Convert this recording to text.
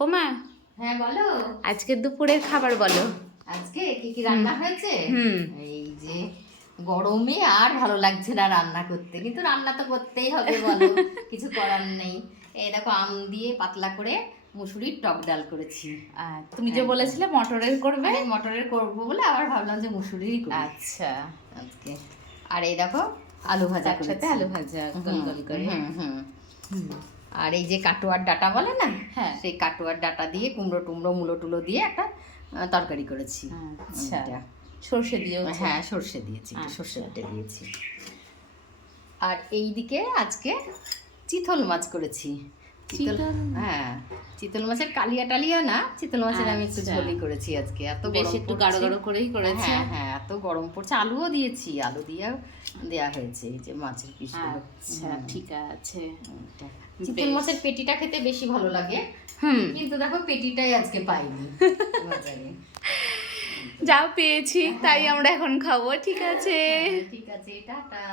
ও মা, হ্যাঁ বলো। আজকে দুপুরের খাবার বলো। আজকে কি কি রান্না হয়েছে? হুম। এই যে গরমে আর ভালো লাগছে না রান্না করতে, কিন্তু রান্না তো করতেই হবে বলো, কিছু করার নেই। এই দেখো আম দিয়ে পাতলা করে মুসুরির টক ডাল করেছি। তুমি যে বলেছিলে মটরের করবে। আরে মটরের করবো বলে আবার ভাবলাম যে মুসুরিরই করি আচ্ছা, আজকে। আর এই দেখো আলু ভাজা তার সাথে করেছি। আলু ভাজা গোল গোল করে। হুম হুম। হুম। আর এই যে কাটোয়ার ডাটা বলে না, হ্যাঁ। সেই কাটোয়ার ডাটা দিয়ে কুমড়ো টুমড়ো মূলো টুলো দিয়ে একটা তরকারি করেছি। আচ্ছা, এটা। সর্ষে দিয়েও। হ্যাঁ সর্ষে দিয়েছি, একটু সর্ষে আচ্ছা। বেটে দিয়েছি। আর এই দিকে আজকে চিতল মাছ করেছি। চিতল? হ্যাঁ, চিতল মাছের কালিয়া টালিয়া না, চিতল মাছের আমি একটু আচ্ছা। ঝোলই করেছি আজকে। এত বেশ গরম একটু পড়ছে। গাঢ় গাঢ় করেই করেছে। হ্যাঁ হ্যাঁ, এত গরম পড়ছে। আলুও দিয়েছি, আলু দিয়েও দেয়া হয়েছে এই যে মাছের পিসগুলো। আচ্ছা, ঠিক আছে। চিতল মাছের পেটিটা খেতে বেশি ভালো লাগে, হুম। কিন্তু দেখো পেটিটাই আজকে পাইনি বাজারে। যাও পেয়েছি, তাই আমরা এখন খাবো। ঠিক আছে। ঠিক আছে, টাটা।